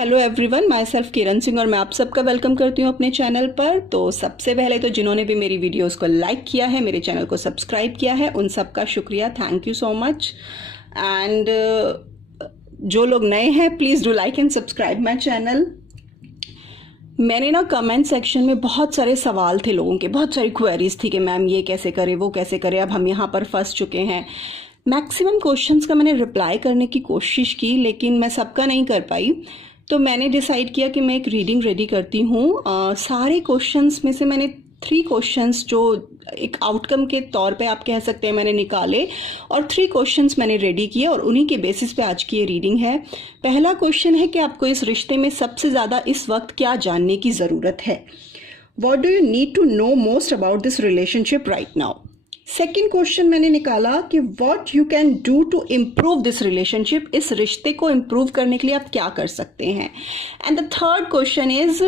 Hello everyone, my self किरण सिंह और मैं आप सबका वेलकम करती हूँ अपने चैनल पर। तो सबसे पहले तो जिन्होंने भी मेरी वीडियोस को लाइक किया है, मेरे चैनल को सब्सक्राइब किया है, उन सबका शुक्रिया, thank you so much. And जो लोग नए हैं, please do like and subscribe my channel. मैंने ना कमेंट सेक्शन में बहुत सारे सवाल थे लोगों के, बहुत सारी क्वेरीज थी कि मैम ये कैसे करें, वो कैसे करें, अब हम यहाँ पर फंस चुके हैं। मैक्सिमम क्वेश्चंस का मैंने रिप्लाई करने की कोशिश की, लेकिन मैं सबका नहीं कर पाई। तो मैंने डिसाइड किया कि मैं एक रीडिंग रेडी करती हूँ। सारे क्वेश्चंस में से मैंने 3 क्वेश्चंस जो एक आउटकम के तौर पे आप कह सकते हैं मैंने निकाले, और 3 क्वेश्चंस मैंने रेडी किए और उन्हीं के बेसिस पे आज की ये रीडिंग है। पहला क्वेश्चन है कि आपको इस रिश्ते में सबसे ज़्यादा इस वक्त क्या जानने की ज़रूरत है। What do you need to know most about this relationship right now. Second question मैंने निकाला कि what you can do to improve this relationship, इस रिश्ते को इम्प्रूव करने के लिए आप क्या कर सकते हैं। And the third question is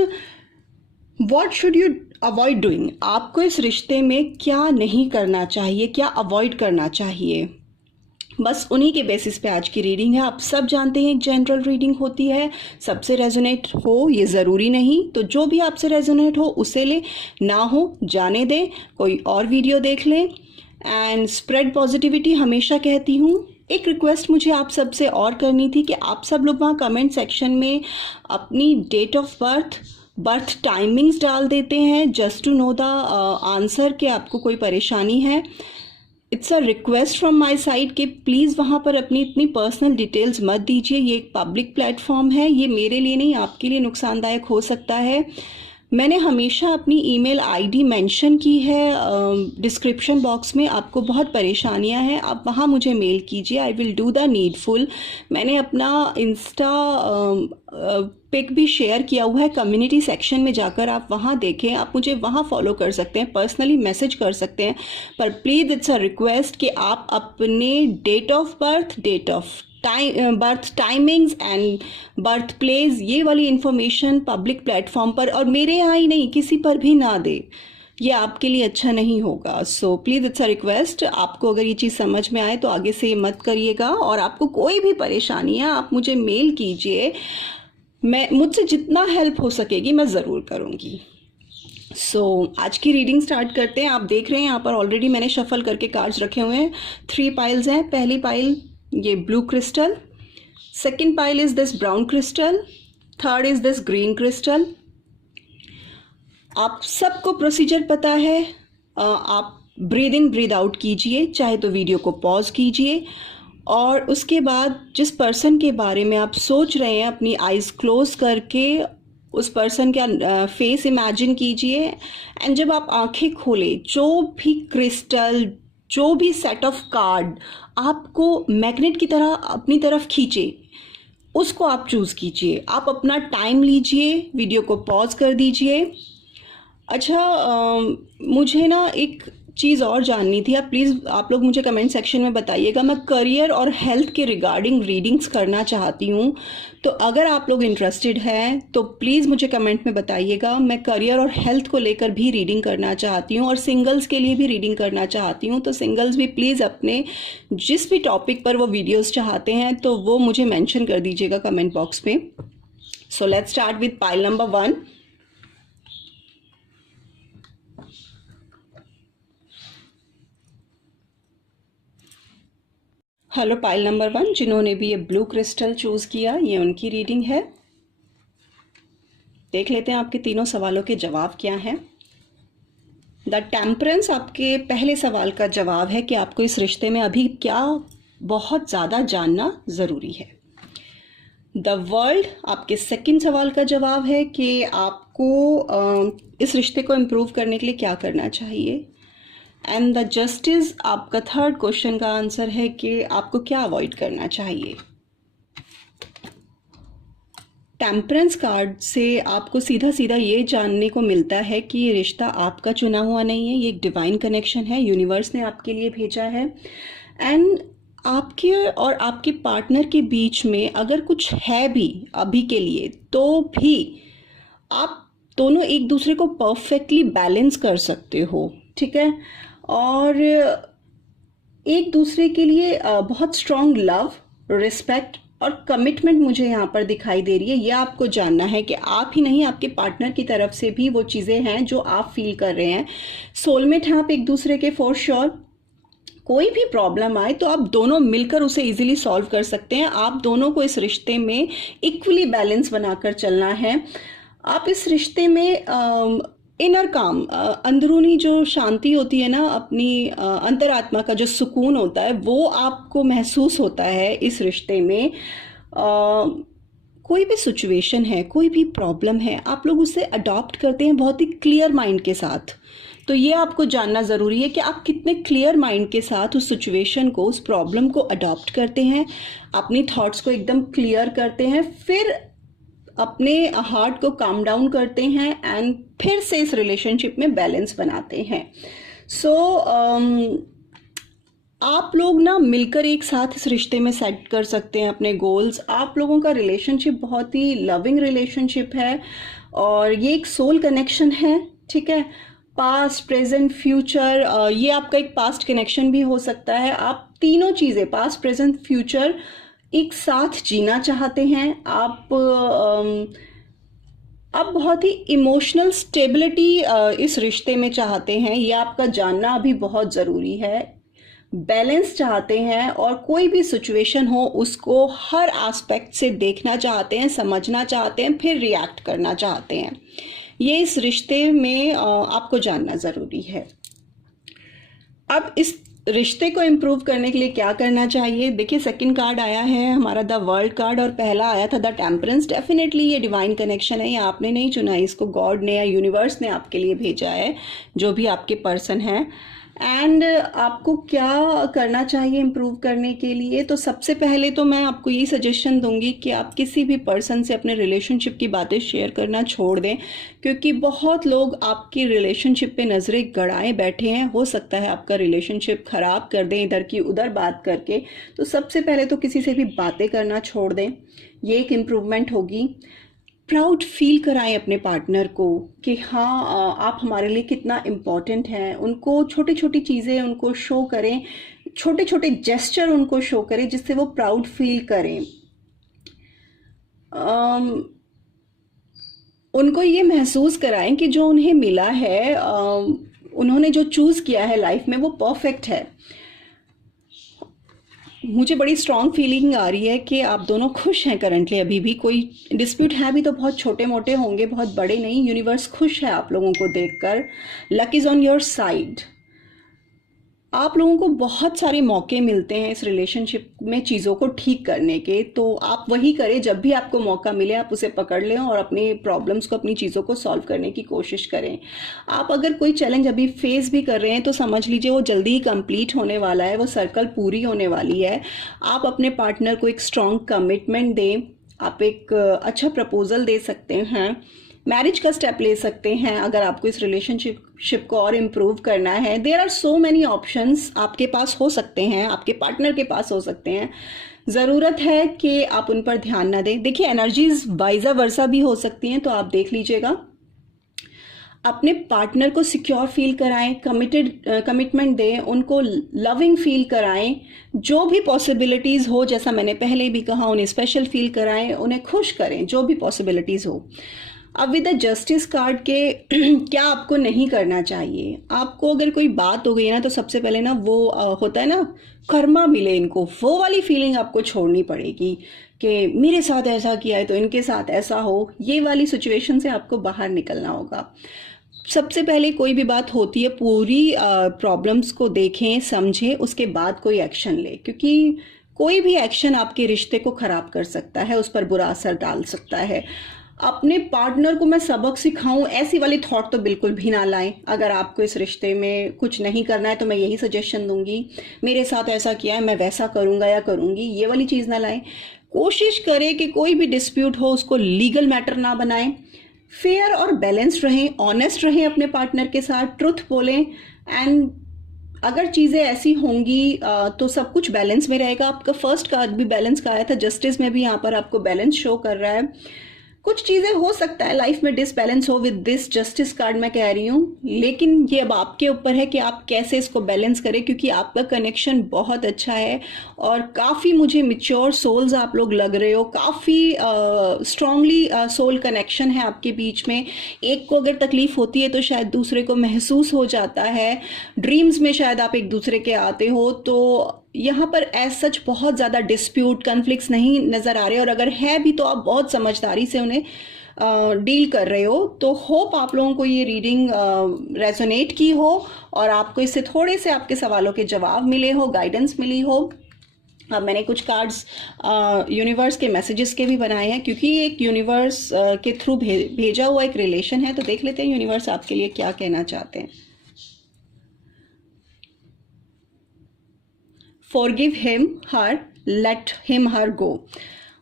what should you avoid doing, आपको इस रिश्ते में क्या नहीं करना चाहिए, क्या अवॉइड करना चाहिए। बस उन्हीं के बेसिस पे आज की रीडिंग है। आप सब जानते हैं जनरल रीडिंग होती है, सबसे रेजोनेट हो ये ज़रूरी नहीं, तो जो भी आपसे रेजोनेट हो उसे ले, ना हो जाने दे, कोई और वीडियो देख लें। एंड स्प्रेड पॉजिटिविटी हमेशा कहती हूँ। एक रिक्वेस्ट मुझे आप सबसे और करनी थी कि आप सब लोग वहाँ कमेंट सेक्शन में अपनी डेट ऑफ बर्थ टाइमिंग्स डाल देते हैं, just to know the answer कि आपको कोई परेशानी है। It's a request from my side कि प्लीज़ वहाँ पर अपनी इतनी पर्सनल डिटेल्स मत दीजिए। ये एक पब्लिक प्लेटफॉर्म है, ये मेरे लिए नहीं आपके लिए नुकसानदायक हो सकता है। मैंने हमेशा अपनी ईमेल आईडी मेंशन की है डिस्क्रिप्शन बॉक्स में। आपको बहुत परेशानियां हैं, आप वहाँ मुझे मेल कीजिए, I will do the needful. मैंने अपना इंस्टा पिक भी शेयर किया हुआ है कम्युनिटी सेक्शन में, जाकर आप वहाँ देखें, आप मुझे वहाँ फॉलो कर सकते हैं, पर्सनली मैसेज कर सकते हैं। पर प्लीज़ इट्स अ रिक्वेस्ट कि आप अपने date of birth timings and birth place, ये वाली इंफॉर्मेशन पब्लिक प्लेटफॉर्म पर और मेरे यहाँ ही नहीं किसी पर भी ना दे, ये आपके लिए अच्छा नहीं होगा। So please it's a request, आपको अगर ये चीज़ समझ में आए तो आगे से ये मत करिएगा। और आपको कोई भी परेशानी है आप मुझे मेल कीजिए, मुझसे जितना हेल्प हो सकेगी मैं ज़रूर करूँगी। आज की रीडिंग स्टार्ट करते हैं। आप देख रहे हैं यहाँ पर ऑलरेडी मैंने शफल करके कार्ड्स रखे हुए हैं। 3 पाइल्स हैं। पहली पाइल ये blue crystal, second pile is this brown crystal, third is this green crystal. आप सबको प्रोसीजर पता है, आप ब्रीद इन ब्रीद आउट कीजिए, चाहे तो वीडियो को पॉज कीजिए और उसके बाद जिस पर्सन के बारे में आप सोच रहे हैं अपनी आइज क्लोज करके उस पर्सन का फेस इमेजिन कीजिए। एंड जब आप आंखें खोले, जो भी क्रिस्टल, जो भी सेट ऑफ कार्ड आपको मैग्नेट की तरह अपनी तरफ खींचे, उसको आप चूज़ कीजिए। आप अपना टाइम लीजिए, वीडियो को पॉज कर दीजिए। अच्छा, मुझे ना एक चीज़ और जाननी थी, आप प्लीज़ आप लोग मुझे कमेंट सेक्शन में बताइएगा। मैं करियर और हेल्थ के रिगार्डिंग रीडिंग्स करना चाहती हूँ, तो अगर आप लोग इंटरेस्टेड हैं तो प्लीज़ मुझे कमेंट में बताइएगा। मैं करियर और हेल्थ को लेकर भी रीडिंग करना चाहती हूँ और सिंगल्स के लिए भी रीडिंग करना चाहती हूँ। तो सिंगल्स भी प्लीज़ अपने जिस भी टॉपिक पर वो वीडियोज़ चाहते हैं तो वो मुझे मैंशन कर दीजिएगा कमेंट बॉक्स में। So let's start with pile number 1। Hello pile number 1, जिन्होंने भी ये ब्लू क्रिस्टल चूज किया, ये उनकी रीडिंग है। देख लेते हैं आपके तीनों सवालों के जवाब क्या हैं। द टेम्परेंस आपके पहले सवाल का जवाब है कि आपको इस रिश्ते में अभी क्या बहुत ज़्यादा जानना ज़रूरी है। द वर्ल्ड आपके सेकंड सवाल का जवाब है कि आपको इस रिश्ते को इम्प्रूव करने के लिए क्या करना चाहिए। एंड द जस्टिस आपका थर्ड क्वेश्चन का आंसर है कि आपको क्या अवॉइड करना चाहिए। टेम्परेंस कार्ड से आपको सीधा सीधा ये जानने को मिलता है कि ये रिश्ता आपका चुना हुआ नहीं है, ये एक डिवाइन कनेक्शन है, यूनिवर्स ने आपके लिए भेजा है। एंड आपके और आपके पार्टनर के बीच में अगर कुछ है भी अभी के लिए, तो भी आप दोनों एक दूसरे को परफेक्टली बैलेंस कर सकते हो, ठीक है। और एक दूसरे के लिए बहुत स्ट्रॉन्ग लव, रिस्पेक्ट और कमिटमेंट मुझे यहाँ पर दिखाई दे रही है। ये आपको जानना है कि आप ही नहीं, आपके पार्टनर की तरफ से भी वो चीज़ें हैं जो आप फील कर रहे हैं। सोलमेट हैं आप एक दूसरे के फॉर श्योर। कोई भी प्रॉब्लम आए तो आप दोनों मिलकर उसे इजीली सॉल्व कर सकते हैं। आप दोनों को इस रिश्ते में इक्वली बैलेंस बनाकर चलना है। आप इस रिश्ते में इनर काम, अंदरूनी जो शांति होती है ना, अपनी अंतरात्मा का जो सुकून होता है वो आपको महसूस होता है इस रिश्ते में। कोई भी सिचुएशन है, कोई भी प्रॉब्लम है, आप लोग उसे अडॉप्ट करते हैं बहुत ही क्लियर माइंड के साथ। तो ये आपको जानना ज़रूरी है कि आप कितने क्लियर माइंड के साथ उस सिचुएशन को, उस प्रॉब्लम को अडॉप्ट करते हैं, अपनी थॉट्स को एकदम क्लियर करते हैं, फिर अपने हार्ट को काम डाउन करते हैं एंड फिर से इस रिलेशनशिप में बैलेंस बनाते हैं। सो आप लोग ना मिलकर एक साथ इस रिश्ते में सेट कर सकते हैं अपने गोल्स। आप लोगों का रिलेशनशिप बहुत ही लविंग रिलेशनशिप है और ये एक सोल कनेक्शन है, ठीक है। पास्ट, प्रेजेंट, फ्यूचर, ये आपका एक पास्ट कनेक्शन भी हो सकता है। आप तीनों चीज़ें, पास्ट, प्रेजेंट, फ्यूचर, एक साथ जीना चाहते हैं। आप बहुत ही इमोशनल स्टेबिलिटी इस रिश्ते में चाहते हैं। ये आपका जानना अभी बहुत ज़रूरी है। बैलेंस चाहते हैं और कोई भी सिचुएशन हो उसको हर एस्पेक्ट से देखना चाहते हैं, समझना चाहते हैं, फिर रिएक्ट करना चाहते हैं। ये इस रिश्ते में आपको जानना ज़रूरी है। अब इस रिश्ते को इम्प्रूव करने के लिए क्या करना चाहिए? देखिए, सेकंड कार्ड आया है हमारा द वर्ल्ड कार्ड और पहला आया था द टेम्परेंस। डेफिनेटली ये डिवाइन कनेक्शन है, ये आपने नहीं चुना, इसको गॉड ने या यूनिवर्स ने आपके लिए भेजा है, जो भी आपके पर्सन हैं। एंड आपको क्या करना चाहिए इम्प्रूव करने के लिए? तो सबसे पहले तो मैं आपको यही सजेशन दूंगी कि आप किसी भी पर्सन से अपने रिलेशनशिप की बातें शेयर करना छोड़ दें, क्योंकि बहुत लोग आपकी रिलेशनशिप पे नज़रें गड़ाए बैठे हैं। हो सकता है आपका रिलेशनशिप ख़राब कर दें इधर की उधर बात करके। तो सबसे पहले तो किसी से भी बातें करना छोड़ दें, ये एक इम्प्रूवमेंट होगी। प्राउड फील कराएं अपने पार्टनर को कि हाँ, आप हमारे लिए कितना इम्पोर्टेंट हैं। उनको छोटी छोटी चीज़ें उनको शो करें, छोटे छोटे जेस्चर उनको शो करें जिससे वो प्राउड फील करें। उनको ये महसूस कराएं कि जो उन्हें मिला है, उन्होंने जो चूज़ किया है लाइफ में, वो परफेक्ट है। मुझे बड़ी स्ट्रॉन्ग फीलिंग आ रही है कि आप दोनों खुश हैं करंटली। अभी भी कोई डिस्प्यूट है भी तो बहुत छोटे मोटे होंगे, बहुत बड़े नहीं। यूनिवर्स खुश है आप लोगों को देखकर। Luck is on your side. आप लोगों को बहुत सारे मौके मिलते हैं इस रिलेशनशिप में चीज़ों को ठीक करने के, तो आप वही करें। जब भी आपको मौका मिले आप उसे पकड़ लें और अपनी प्रॉब्लम्स को, अपनी चीज़ों को सॉल्व करने की कोशिश करें। आप अगर कोई चैलेंज अभी फेस भी कर रहे हैं तो समझ लीजिए वो जल्दी ही कंप्लीट होने वाला है, वो सर्कल पूरी होने वाली है। आप अपने पार्टनर को एक स्ट्रॉन्ग कमिटमेंट दें, आप एक अच्छा प्रपोजल दे सकते हैं, मैरिज का स्टेप ले सकते हैं अगर आपको इस रिलेशनशिप को और इम्प्रूव करना है। There are so many options आपके पास हो सकते हैं, आपके पार्टनर के पास हो सकते हैं। ज़रूरत है कि आप उन पर ध्यान ना दें। देखिए, एनर्जीज वाइजा वर्सा भी हो सकती हैं, तो आप देख लीजिएगा। अपने पार्टनर को सिक्योर फील कराएं, कमिटमेंट दें, उनको लविंग फील कराएं। जो भी पॉसिबिलिटीज़ हो, जैसा मैंने पहले भी कहा, उन्हें स्पेशल फील कराएं, उन्हें खुश करें, जो भी पॉसिबिलिटीज़ हो। अब विद द जस्टिस कार्ड के क्या आपको नहीं करना चाहिए? आपको अगर कोई बात हो गई ना, तो सबसे पहले ना वो होता है ना, कर्मा मिले इनको, वो वाली फीलिंग आपको छोड़नी पड़ेगी कि मेरे साथ ऐसा किया है तो इनके साथ ऐसा हो। ये वाली सिचुएशन से आपको बाहर निकलना होगा। सबसे पहले कोई भी बात होती है, पूरी प्रॉब्लम्स को देखें, समझें, उसके बाद कोई एक्शन ले, क्योंकि कोई भी एक्शन आपके रिश्ते को खराब कर सकता है, उस पर बुरा असर डाल सकता है। अपने पार्टनर को मैं सबक सिखाऊं, ऐसी वाली थॉट तो बिल्कुल भी ना लाएं। अगर आपको इस रिश्ते में कुछ नहीं करना है तो मैं यही सजेशन दूंगी, मेरे साथ ऐसा किया है मैं वैसा करूंगा या करूंगी, ये वाली चीज़ ना लाएं। कोशिश करें कि कोई भी डिस्प्यूट हो उसको लीगल मैटर ना बनाएं। फेयर और बैलेंस्ड रहें, ऑनेस्ट रहें अपने पार्टनर के साथ, ट्रुथ बोलें। एंड अगर चीज़ें ऐसी होंगी तो सब कुछ बैलेंस में रहेगा। आपका फर्स्ट कार्ड भी बैलेंस का आया था, जस्टिस में भी यहाँ पर आपको बैलेंस शो कर रहा है। कुछ चीजें हो सकता है लाइफ में डिसबैलेंस हो विद दिस जस्टिस कार्ड मैं कह रही हूँ, लेकिन ये अब आपके ऊपर है कि आप कैसे इसको बैलेंस करें, क्योंकि आपका कनेक्शन बहुत अच्छा है और काफ़ी मुझे मिच्योर सोल्स आप लोग लग रहे हो, काफ़ी स्ट्रांगली सोल कनेक्शन है आपके बीच में। एक को अगर तकलीफ होती है तो शायद दूसरे को महसूस हो जाता है, ड्रीम्स में शायद आप एक दूसरे के आते हो, तो यहाँ पर एज सच बहुत ज़्यादा डिस्प्यूट कन्फ्लिक्ट्स नहीं नज़र आ रहे, और अगर है भी तो आप बहुत समझदारी से उन्हें डील कर रहे हो। तो होप आप लोगों को ये रीडिंग रेजोनेट की हो और आपको इससे थोड़े से आपके सवालों के जवाब मिले हो, गाइडेंस मिली हो। अब मैंने कुछ कार्ड्स यूनिवर्स के मैसेजेस के भी बनाए हैं, क्योंकि ये एक यूनिवर्स के थ्रू भेजा हुआ एक रिलेशन है। तो देख लेते हैं यूनिवर्स आपके लिए क्या कहना चाहते हैं। Forgive him, her, let him, her go.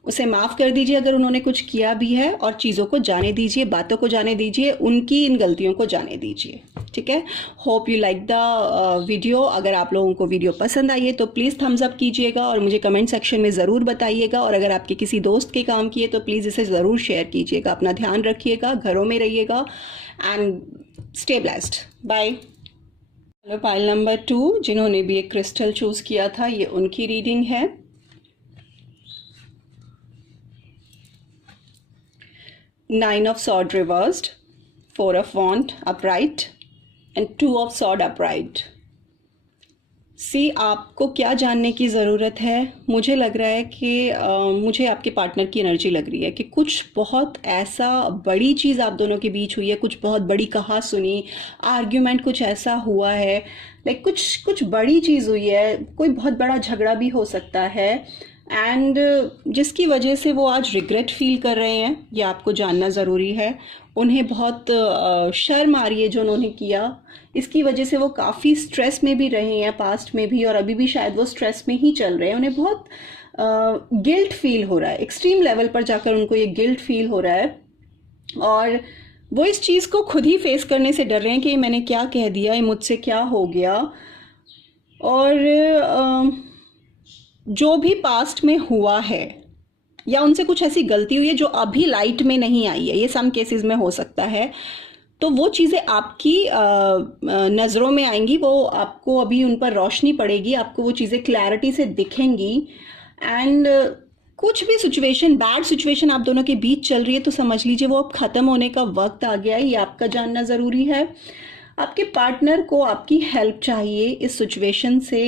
उसे माफ़ कर दीजिए अगर उन्होंने कुछ किया भी है, और चीज़ों को जाने दीजिए, बातों को जाने दीजिए, उनकी इन गलतियों को जाने दीजिए। ठीक है। Hope you like the video. अगर आप लोगों को वीडियो पसंद आई है तो प्लीज़ थम्स अप कीजिएगा और मुझे कमेंट सेक्शन में ज़रूर बताइएगा। और अगर आपके किसी दोस्त के काम किए तो प्लीज़ इसे ज़रूर शेयर कीजिएगा। अपना ध्यान रखिएगा, घरों में रहिएगा and stay blessed. Bye. Hello pile number 2, जिन्होंने भी एक क्रिस्टल चूज किया था, ये उनकी रीडिंग है। Nine of sword reversed, 4 of wand upright and 2 of sword upright. See, आपको क्या जानने की ज़रूरत है? मुझे लग रहा है कि मुझे आपके पार्टनर की एनर्जी लग रही है कि कुछ बहुत ऐसा बड़ी चीज़ आप दोनों के बीच हुई है, कुछ बहुत बड़ी कहा सुनी आर्ग्यूमेंट कुछ ऐसा हुआ है, लाइक कुछ बड़ी चीज़ हुई है, कोई बहुत बड़ा झगड़ा भी हो सकता है, एंड जिसकी वजह से वो आज रिग्रेट फील कर रहे हैं। ये आपको जानना ज़रूरी है। उन्हें बहुत शर्म आ रही है जो उन्होंने किया, इसकी वजह से वो काफ़ी स्ट्रेस में भी रहे हैं पास्ट में भी, और अभी भी शायद वो स्ट्रेस में ही चल रहे हैं। उन्हें बहुत गिल्ट फील हो रहा है, एक्सट्रीम लेवल पर जाकर उनको ये गिल्ट फील हो रहा है, और वो इस चीज़ को खुद ही फेस करने से डर रहे हैं कि मैंने क्या कह दिया, ये मुझसे क्या हो गया। और जो भी पास्ट में हुआ है या उनसे कुछ ऐसी गलती हुई है जो अभी लाइट में नहीं आई है, ये सम केसेस में हो सकता है, तो वो चीज़ें आपकी नज़रों में आएंगी, वो आपको अभी उन पर रोशनी पड़ेगी, आपको वो चीज़ें क्लैरिटी से दिखेंगी। एंड कुछ भी सिचुएशन, बैड सिचुएशन आप दोनों के बीच चल रही है तो समझ लीजिए वो अब ख़त्म होने का वक्त आ गया है। ये आपका जानना ज़रूरी है। आपके पार्टनर को आपकी हेल्प चाहिए इस सिचुएशन से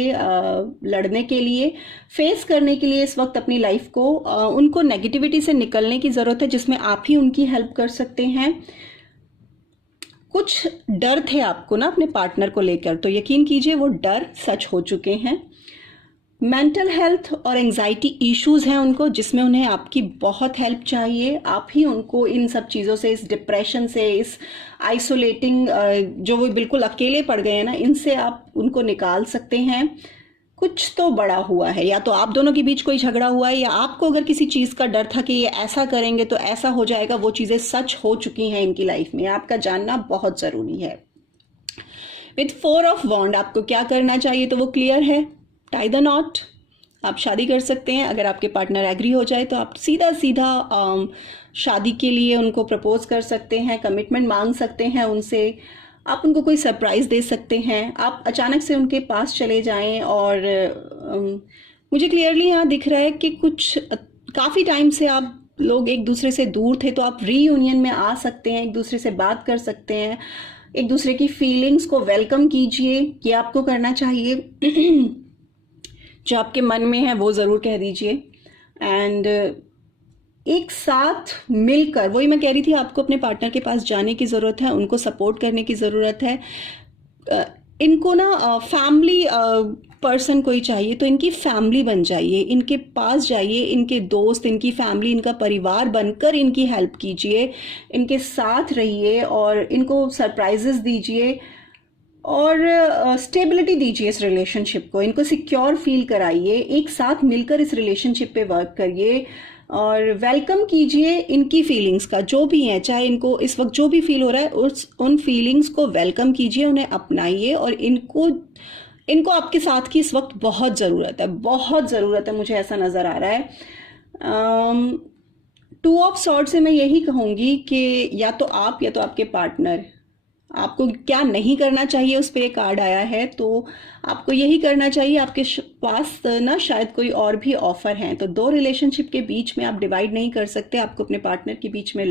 लड़ने के लिए, फेस करने के लिए। इस वक्त अपनी लाइफ को उनको नेगेटिविटी से निकलने की ज़रूरत है, जिसमें आप ही उनकी हेल्प कर सकते हैं। कुछ डर थे आपको ना अपने पार्टनर को लेकर, तो यकीन कीजिए वो डर सच हो चुके हैं। मेंटल हेल्थ और एंजाइटी इश्यूज हैं उनको, जिसमें उन्हें आपकी बहुत हेल्प चाहिए। आप ही उनको इन सब चीज़ों से, इस डिप्रेशन से, इस आइसोलेटिंग जो वो बिल्कुल अकेले पड़ गए हैं ना, इनसे आप उनको निकाल सकते हैं। कुछ तो बड़ा हुआ है, या तो आप दोनों के बीच कोई झगड़ा हुआ है, या आपको अगर किसी चीज़ का डर था कि ये ऐसा करेंगे तो ऐसा हो जाएगा, वो चीज़ें सच हो चुकी हैं इनकी लाइफ में। आपका जानना बहुत ज़रूरी है। विथ 4 ऑफ वॉन्ड आपको क्या करना चाहिए तो वो क्लियर है। Tie the not. आप शादी कर सकते हैं। अगर आपके पार्टनर एग्री हो जाए तो आप सीधा सीधा शादी के लिए उनको प्रपोज कर सकते हैं, कमिटमेंट मांग सकते हैं उनसे। आप उनको कोई सरप्राइज़ दे सकते हैं। आप अचानक से उनके पास चले जाएं, और मुझे क्लियरली यहाँ दिख रहा है कि कुछ काफ़ी टाइम से आप लोग एक दूसरे से दूर थे, तो आप रीयूनियन में आ सकते हैं, एक दूसरे से बात कर सकते हैं, एक दूसरे की फीलिंग्स को वेलकम कीजिए। ये आपको करना चाहिए। जो आपके मन में है वो ज़रूर कह दीजिए। एंड एक साथ मिलकर, वही मैं कह रही थी, आपको अपने पार्टनर के पास जाने की ज़रूरत है, उनको सपोर्ट करने की ज़रूरत है। इनको ना फैमिली पर्सन कोई चाहिए तो इनकी फैमिली बन जाइए, इनके पास जाइए, इनके दोस्त, इनकी फैमिली, इनका परिवार बनकर इनकी हेल्प कीजिए, इनके साथ रहिए और इनको सरप्राइजेस दीजिए और स्टेबिलिटी दीजिए इस रिलेशनशिप को। इनको सिक्योर फील कराइए, एक साथ मिलकर इस रिलेशनशिप पे वर्क करिए और वेलकम कीजिए इनकी फीलिंग्स का, जो भी है, चाहे इनको इस वक्त जो भी फील हो रहा है उन फीलिंग्स को वेलकम कीजिए, उन्हें अपनाइए। और इनको आपके साथ की इस वक्त बहुत ज़रूरत है, बहुत ज़रूरत है, मुझे ऐसा नज़र आ रहा है। टू ऑफ सॉर्ड से मैं यही कहूंगी कि या तो आप या तो आपके पार्टनर, आपको क्या नहीं करना चाहिए उस पे ये कार्ड आया है, तो आपको यही करना चाहिए। आपके पास ना शायद कोई और भी ऑफर है, तो दो रिलेशनशिप के बीच में आप डिवाइड नहीं कर सकते। आपको अपने पार्टनर के बीच में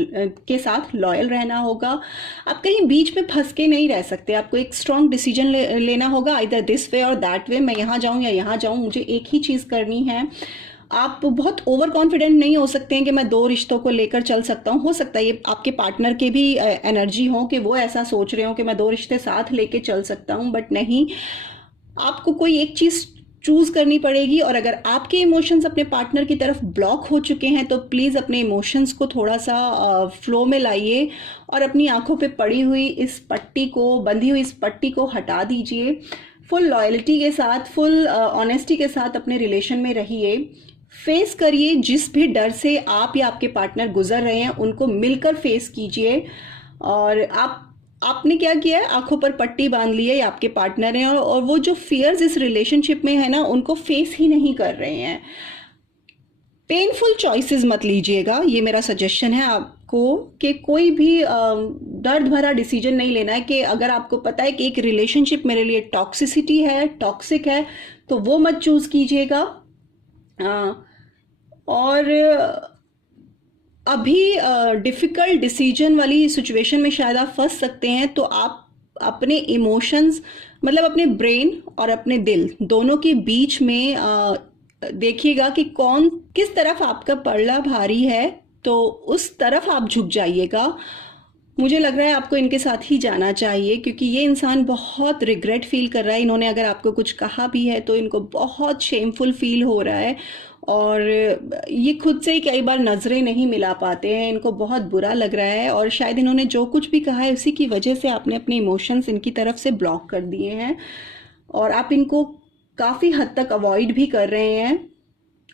के साथ लॉयल रहना होगा। आप कहीं बीच में फंस के नहीं रह सकते। आपको एक स्ट्रांग डिसीजन लेना होगा, आइदर दिस वे और दैट वे। मैं यहाँ जाऊँ या यहाँ जाऊँ, मुझे एक ही चीज़ करनी है। आप बहुत ओवर कॉन्फिडेंट नहीं हो सकते हैं कि मैं दो रिश्तों को लेकर चल सकता हूँ। हो सकता है ये आपके पार्टनर के भी एनर्जी हो कि वो ऐसा सोच रहे हो कि मैं दो रिश्ते साथ लेके चल सकता हूँ, बट नहीं, आपको कोई एक चीज़ चूज करनी पड़ेगी। और अगर आपके इमोशंस अपने पार्टनर की तरफ ब्लॉक हो चुके हैं तो प्लीज़ अपने इमोशंस को थोड़ा सा फ्लो में लाइए और अपनी आंखों पे पड़ी हुई इस पट्टी को, बंधी हुई इस पट्टी को हटा दीजिए। फुल लॉयल्टी के साथ, फुल ऑनेस्टी के साथ अपने रिलेशन में रहिए। फेस करिए जिस भी डर से आप या आपके पार्टनर गुजर रहे हैं, उनको मिलकर फेस कीजिए। और आपने क्या किया है, आंखों पर पट्टी बांध ली है, या आपके पार्टनर हैं और वो जो फियर्स इस रिलेशनशिप में है ना, उनको फेस ही नहीं कर रहे हैं। पेनफुल चॉइसेस मत लीजिएगा, ये मेरा सजेशन है आपको, कि कोई भी दर्द भरा डिसीजन नहीं लेना है। कि अगर आपको पता है कि एक रिलेशनशिप मेरे लिए टॉक्सिसिटी है, टॉक्सिक है, तो वो मत चूज कीजिएगा। और अभी डिफ़िकल्ट डिसीजन वाली सिचुएशन में शायद आप फंस सकते हैं, तो आप अपने इमोशंस, मतलब अपने ब्रेन और अपने दिल दोनों के बीच में देखिएगा कि कौन किस तरफ आपका पल्ला भारी है, तो उस तरफ आप झुक जाइएगा। मुझे लग रहा है आपको इनके साथ ही जाना चाहिए, क्योंकि ये इंसान बहुत रिग्रेट फील कर रहा है। इन्होंने अगर आपको कुछ कहा भी है तो इनको बहुत शेमफुल फील हो रहा है, और ये खुद से ही कई बार नज़रें नहीं मिला पाते हैं। इनको बहुत बुरा लग रहा है, और शायद इन्होंने जो कुछ भी कहा है उसी की वजह से आपने अपने इमोशंस इनकी तरफ से ब्लॉक कर दिए हैं, और आप इनको काफ़ी हद तक अवॉइड भी कर रहे हैं।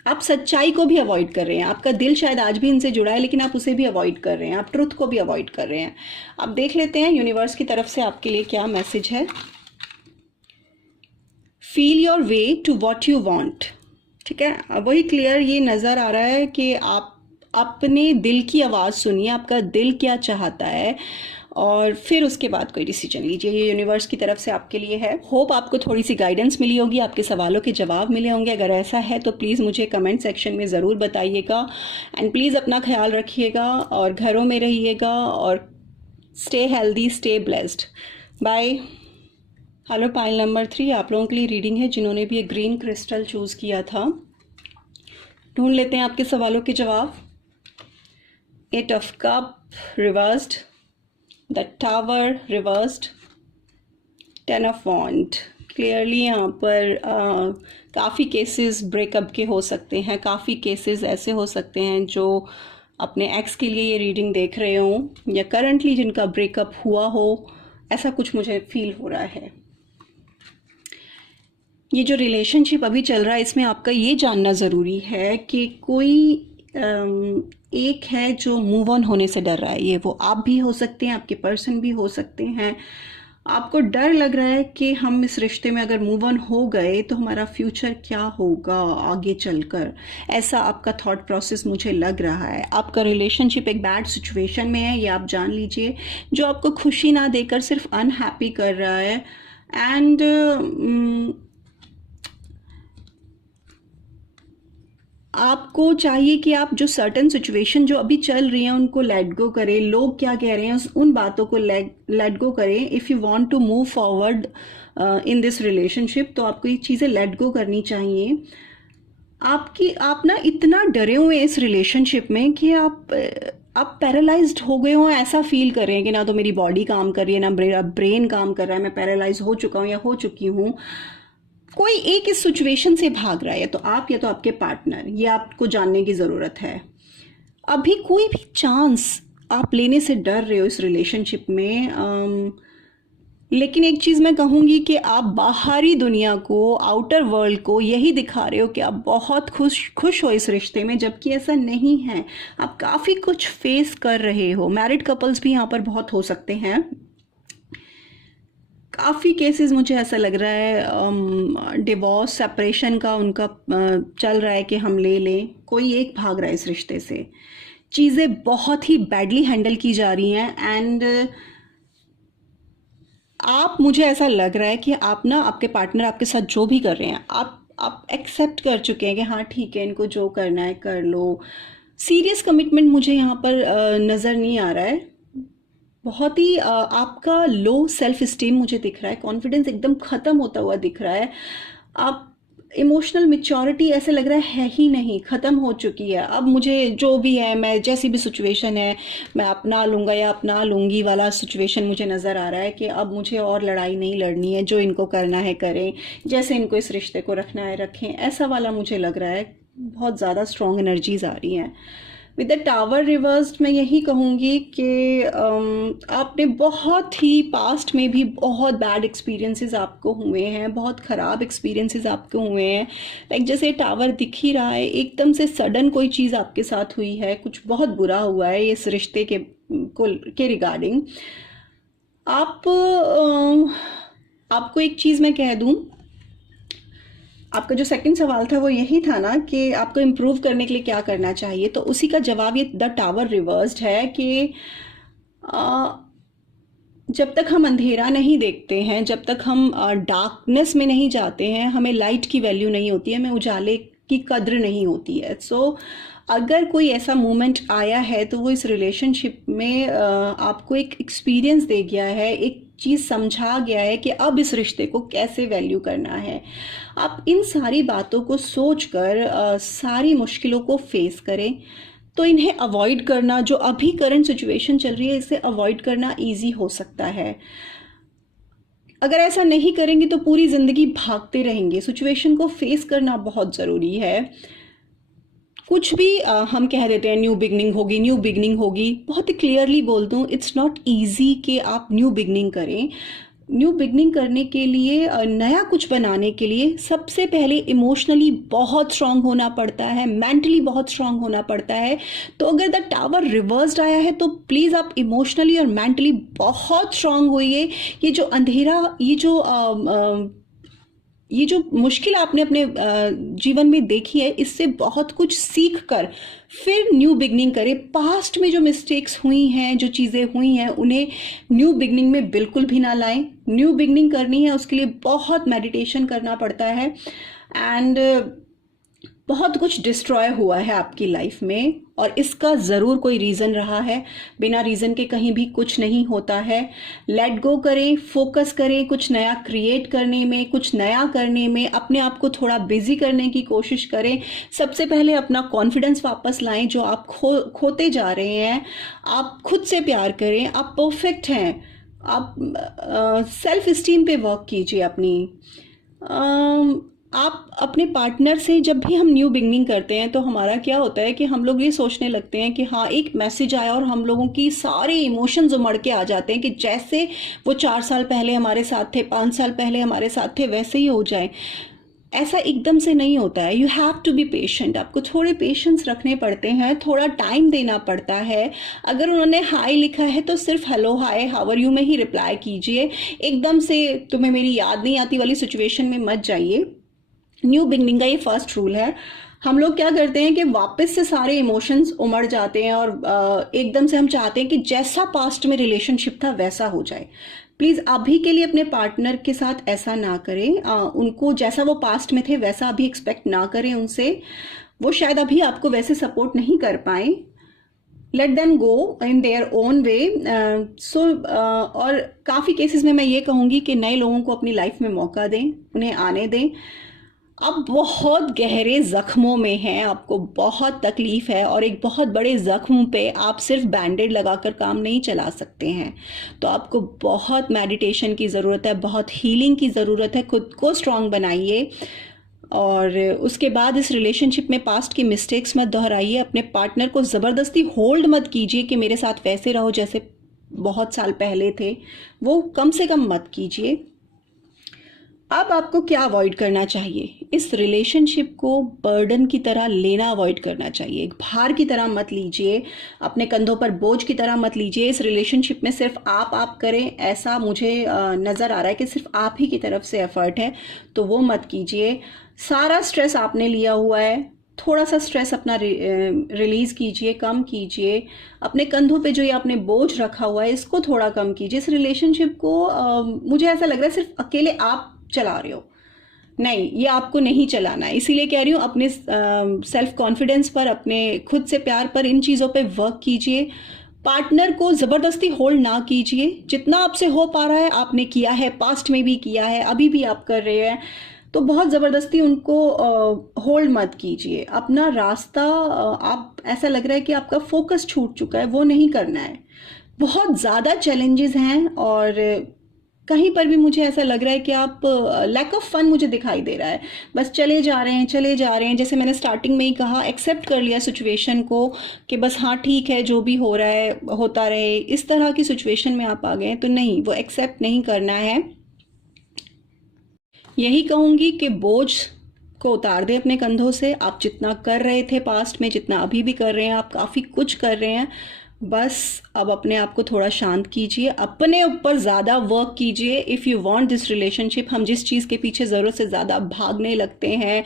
आप सच्चाई को भी अवॉइड कर रहे हैं। आपका दिल शायद आज भी इनसे जुड़ा है, लेकिन आप उसे भी अवॉइड कर रहे हैं, आप ट्रुथ को भी अवॉइड कर रहे हैं। अब देख लेते हैं यूनिवर्स की तरफ से आपके लिए क्या मैसेज है। Feel your way to what you want. ठीक है, अब वही क्लियर ये नज़र आ रहा है कि आप अपने दिल की आवाज़ सुनिए, आपका दिल क्या चाहता है, और फिर उसके बाद कोई डिसीजन लीजिए। ये यूनिवर्स की तरफ से आपके लिए है। होप आपको थोड़ी सी गाइडेंस मिली होगी, आपके सवालों के जवाब मिले होंगे। अगर ऐसा है तो प्लीज़ मुझे कमेंट सेक्शन में ज़रूर बताइएगा। एंड प्लीज़ अपना ख्याल रखिएगा और घरों में रहिएगा, और stay healthy, stay blessed. Bye. Hello pile number 3, आप लोगों के लिए रीडिंग है जिन्होंने भी एक ग्रीन क्रिस्टल चूज़ किया था। ढूंढ लेते हैं आपके सवालों के जवाब। 8 of cup reversed, the tower reversed, 10 of wand. Clearly यहाँ पर काफ़ी केसेस ब्रेकअप के हो सकते हैं, काफ़ी केसेस ऐसे हो सकते हैं जो अपने एक्स के लिए ये रीडिंग देख रहे हों, या करंटली जिनका ब्रेकअप हुआ हो, ऐसा कुछ मुझे फील हो रहा है। ये जो रिलेशनशिप अभी चल रहा है, इसमें आपका ये जानना ज़रूरी है कि कोई एक है जो मूव ऑन होने से डर रहा है। ये वो आप भी हो सकते हैं, आपके पर्सन भी हो सकते हैं। आपको डर लग रहा है कि हम इस रिश्ते में अगर मूव ऑन हो गए तो हमारा फ्यूचर क्या होगा आगे चलकर, ऐसा आपका थॉट प्रोसेस मुझे लग रहा है। आपका रिलेशनशिप एक बैड सिचुएशन में है, ये आप जान लीजिए, जो आपको खुशी ना देकर सिर्फ अनहैप्पी कर रहा है। एंड आपको चाहिए कि आप जो सर्टन सिचुएशन जो अभी चल रही हैं उनको लेट गो करें। लोग क्या कह रहे हैं उन बातों को लेट गो करें। If you want to move forward in this relationship, तो आपको ये चीज़ें लेट गो करनी चाहिए। आप ना इतना डरे हुए हैं इस रिलेशनशिप में कि आप पैरालाइज्ड हो गए हो, ऐसा फील कर रहे हैं कि ना तो मेरी बॉडी काम कर रही है, ना मेरा ब्रेन काम कर रहा है, मैं पैरालाइज हो चुका हूँ या हो चुकी हूँ। कोई एक इस सिचुएशन से भाग रहा है, तो आप या तो आपके पार्टनर, ये आपको जानने की ज़रूरत है। अभी कोई भी चांस आप लेने से डर रहे हो इस रिलेशनशिप में। लेकिन एक चीज़ मैं कहूँगी कि आप बाहरी दुनिया को, आउटर वर्ल्ड को यही दिखा रहे हो कि आप बहुत खुश हो इस रिश्ते में, जबकि ऐसा नहीं है। आप काफ़ी कुछ फेस कर रहे हो। मैरिड कपल्स भी यहाँ पर बहुत हो सकते हैं। काफ़ी केसेस मुझे ऐसा लग रहा है डिवोर्स, सेपरेशन का उनका चल रहा है कि हम ले लें। कोई एक भाग रहा है इस रिश्ते से। चीज़ें बहुत ही बैडली हैंडल की जा रही हैं एंड आप, मुझे ऐसा लग रहा है कि आप ना, आपके पार्टनर आपके साथ जो भी कर रहे हैं आप एक्सेप्ट कर चुके हैं कि हाँ ठीक है, इनको जो करना है कर लो। सीरियस कमिटमेंट मुझे यहाँ पर नज़र नहीं आ रहा है। बहुत ही आपका लो सेल्फ इस्टीम मुझे दिख रहा है, कॉन्फिडेंस एकदम ख़त्म होता हुआ दिख रहा है। आप, इमोशनल मैच्योरिटी ऐसे लग रहा है ही नहीं, ख़त्म हो चुकी है। अब मुझे जो भी है, मैं जैसी भी सिचुएशन है मैं अपना लूँगा या अपना लूँगी वाला सिचुएशन मुझे नज़र आ रहा है कि अब मुझे और लड़ाई नहीं लड़नी है, जो इनको करना है करें, जैसे इनको इस रिश्ते को रखना है रखें, ऐसा वाला मुझे लग रहा है। बहुत ज़्यादा स्ट्रॉन्ग एनर्जीज आ रही हैं। विद द टावर रिवर्स्ड मैं यही कहूँगी कि आपने बहुत ही पास्ट में भी बहुत बैड एक्सपीरियंसेस आपको हुए हैं, बहुत ख़राब एक्सपीरियंसेस आपको हुए हैं। लाइक जैसे टावर दिख ही रहा है, एकदम से सडन कोई चीज़ आपके साथ हुई है, कुछ बहुत बुरा हुआ है इस रिश्ते के रिगार्डिंग। आपको एक चीज़ मैं कह दूँ, आपका जो सेकंड सवाल था वो यही था ना कि आपको इम्प्रूव करने के लिए क्या करना चाहिए, तो उसी का जवाब ये द टावर रिवर्स्ड है कि जब तक हम अंधेरा नहीं देखते हैं, जब तक हम डार्कनेस में नहीं जाते हैं, हमें लाइट की वैल्यू नहीं होती है, हमें उजाले की कद्र नहीं होती है। सो अगर कोई ऐसा मोमेंट आया है तो वो इस रिलेशनशिप में आपको एक एक्सपीरियंस दे गया है, एक चीज़ समझा गया है कि अब इस रिश्ते को कैसे वैल्यू करना है। आप इन सारी बातों को सोचकर सारी मुश्किलों को फेस करें, तो इन्हें अवॉइड करना, जो अभी करंट सिचुएशन चल रही है इसे अवॉइड करना इजी हो सकता है। अगर ऐसा नहीं करेंगे तो पूरी ज़िंदगी भागते रहेंगे। सिचुएशन को फेस करना बहुत ज़रूरी है। कुछ भी हम कह देते हैं न्यू बिगनिंग होगी, न्यू बिगनिंग होगी, बहुत ही क्लियरली बोल दूँ, इट्स नॉट ईजी कि आप न्यू बिगनिंग करें। न्यू बिगनिंग करने के लिए, नया कुछ बनाने के लिए सबसे पहले इमोशनली बहुत स्ट्रांग होना पड़ता है, मेंटली बहुत स्ट्रांग होना पड़ता है। तो अगर द टावर रिवर्स्ड आया है तो प्लीज़ आप इमोशनली और मेंटली बहुत स्ट्रांग होइए। ये जो अंधेरा, ये जो मुश्किल आपने अपने जीवन में देखी है, इससे बहुत कुछ सीख कर फिर न्यू बिगनिंग करें। पास्ट में जो मिस्टेक्स हुई हैं, जो चीज़ें हुई हैं, उन्हें न्यू बिगनिंग में बिल्कुल भी ना लाएं। न्यू बिगनिंग करनी है उसके लिए बहुत मेडिटेशन करना पड़ता है एंड बहुत कुछ डिस्ट्रॉय हुआ है आपकी लाइफ में और इसका ज़रूर कोई रीज़न रहा है। बिना रीज़न के कहीं भी कुछ नहीं होता है। लेट गो करें, फोकस करें कुछ नया क्रिएट करने में, कुछ नया करने में, अपने आप को थोड़ा बिजी करने की कोशिश करें। सबसे पहले अपना कॉन्फिडेंस वापस लाएं, जो आप खोते जा रहे हैं। आप खुद से प्यार करें, आप परफेक्ट हैं। आप सेल्फ इस्टीम पे वर्क कीजिए अपनी। आप अपने पार्टनर से, जब भी हम न्यू बिगनिंग करते हैं तो हमारा क्या होता है कि हम लोग ये सोचने लगते हैं कि हाँ एक मैसेज आया और हम लोगों की सारे इमोशंस उमड़ के आ जाते हैं कि जैसे वो 4 साल पहले हमारे साथ थे, 5 साल पहले हमारे साथ थे, वैसे ही हो जाए। ऐसा एकदम से नहीं होता है। You have to be patient. आपको थोड़े पेशेंस रखने पड़ते हैं, थोड़ा टाइम देना पड़ता है। अगर उन्होंने हाय लिखा है तो सिर्फ hello hi how are you में ही रिप्लाई कीजिए। एकदम से तुम्हें मेरी याद नहीं आती वाली सिचुएशन में मत जाइए। न्यू बिगनिंग का ये फर्स्ट रूल है। हम लोग क्या करते हैं कि वापस से सारे इमोशंस उमड़ जाते हैं और एकदम से हम चाहते हैं कि जैसा पास्ट में रिलेशनशिप था वैसा हो जाए। प्लीज़ अभी के लिए अपने पार्टनर के साथ ऐसा ना करें। उनको जैसा वो पास्ट में थे वैसा अभी एक्सपेक्ट ना करें उनसे। वो शायद अभी आपको वैसे सपोर्ट नहीं कर पाए। Let them go in their own way. और काफ़ी केसेस में मैं ये कहूँगी कि नए लोगों को अपनी लाइफ में मौका दें, उन्हें आने दें। आप बहुत गहरे जख्मों में हैं, आपको बहुत तकलीफ है और एक बहुत बड़े जख्म पे आप सिर्फ बैंडेड लगाकर काम नहीं चला सकते हैं। तो आपको बहुत मेडिटेशन की ज़रूरत है, बहुत हीलिंग की ज़रूरत है। खुद को स्ट्रांग बनाइए और उसके बाद इस रिलेशनशिप में पास्ट की मिस्टेक्स मत दोहराइए। अपने पार्टनर को ज़बरदस्ती होल्ड मत कीजिए कि मेरे साथ वैसे रहो जैसे बहुत साल पहले थे, वो कम से कम मत कीजिए। अब आपको क्या अवॉइड करना चाहिए? इस रिलेशनशिप को बर्डन की तरह लेना अवॉइड करना चाहिए। एक भार की तरह मत लीजिए, अपने कंधों पर बोझ की तरह मत लीजिए। इस रिलेशनशिप में सिर्फ आप करें, ऐसा मुझे नज़र आ रहा है कि सिर्फ आप ही की तरफ से एफर्ट है, तो वो मत कीजिए। सारा स्ट्रेस आपने लिया हुआ है, थोड़ा सा स्ट्रेस अपना रिलीज़ कीजिए, कम कीजिए। अपने कंधों पे जो ये आपने बोझ रखा हुआ है इसको थोड़ा कम कीजिए। इस रिलेशनशिप को मुझे ऐसा लग रहा है सिर्फ अकेले आप चला रहे हो, नहीं, ये आपको नहीं चलाना है। इसीलिए कह रही हूँ अपने सेल्फ कॉन्फिडेंस पर, अपने खुद से प्यार पर, इन चीज़ों पे वर्क कीजिए। पार्टनर को ज़बरदस्ती होल्ड ना कीजिए। जितना आपसे हो पा रहा है आपने किया है, पास्ट में भी किया है, अभी भी आप कर रहे हैं, तो बहुत ज़बरदस्ती उनको होल्ड मत कीजिए। अपना रास्ता आप, ऐसा लग रहा है कि आपका फोकस छूट चुका है, वो नहीं करना है। बहुत ज़्यादा चैलेंजेस हैं और कहीं पर भी मुझे ऐसा लग रहा है कि आप, लैक ऑफ फन मुझे दिखाई दे रहा है। बस चले जा रहे हैं, चले जा रहे हैं। जैसे मैंने स्टार्टिंग में ही कहा, एक्सेप्ट कर लिया सिचुएशन को कि बस हाँ ठीक है, जो भी हो रहा है होता रहे, इस तरह की सिचुएशन में आप आ गए। तो नहीं, वो एक्सेप्ट नहीं करना है। यही कहूँगी कि बोझ को उतार दें अपने कंधों से। आप जितना कर रहे थे पास्ट में, जितना अभी भी कर रहे हैं, आप काफ़ी कुछ कर रहे हैं। बस अब अपने आप को थोड़ा शांत कीजिए, अपने ऊपर ज़्यादा वर्क कीजिए। If you want this relationship, हम जिस चीज़ के पीछे ज़रूरत से ज़्यादा भागने लगते हैं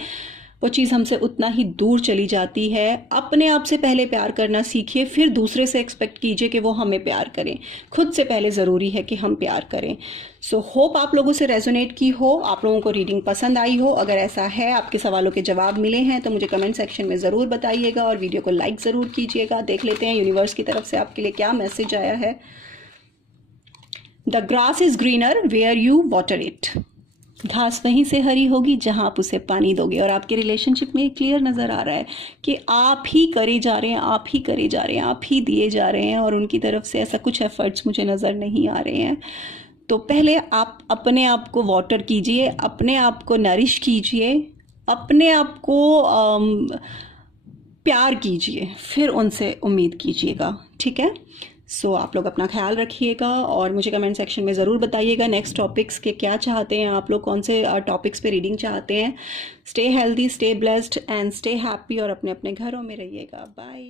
वो चीज़ हमसे उतना ही दूर चली जाती है। अपने आप से पहले प्यार करना सीखिए, फिर दूसरे से एक्सपेक्ट कीजिए कि वो हमें प्यार करें। खुद से पहले ज़रूरी है कि हम प्यार करें। सो होप आप लोगों से रेजोनेट की हो, आप लोगों को रीडिंग पसंद आई हो। अगर ऐसा है, आपके सवालों के जवाब मिले हैं, तो मुझे कमेंट सेक्शन में ज़रूर बताइएगा और वीडियो को लाइक ज़रूर कीजिएगा। देख लेते हैं यूनिवर्स की तरफ से आपके लिए क्या मैसेज आया है। The grass is greener where you water it. घास वहीं से हरी होगी जहां आप उसे पानी दोगे। और आपके रिलेशनशिप में क्लियर नज़र आ रहा है कि आप ही करे जा रहे हैं, आप ही करे जा रहे हैं, आप ही दिए जा रहे हैं, और उनकी तरफ से ऐसा कुछ एफर्ट्स मुझे नज़र नहीं आ रहे हैं। तो पहले आप अपने आप को वाटर कीजिए, अपने आप को नरिश कीजिए, अपने आप को प्यार कीजिए, फिर उनसे उम्मीद कीजिएगा। ठीक है? सो आप लोग अपना ख्याल रखिएगा और मुझे कमेंट सेक्शन में ज़रूर बताइएगा नेक्स्ट टॉपिक्स के क्या चाहते हैं आप लोग, कौन से टॉपिक्स पे रीडिंग चाहते हैं। Stay healthy, stay blessed and stay happy, और अपने अपने घरों में रहिएगा। बाय।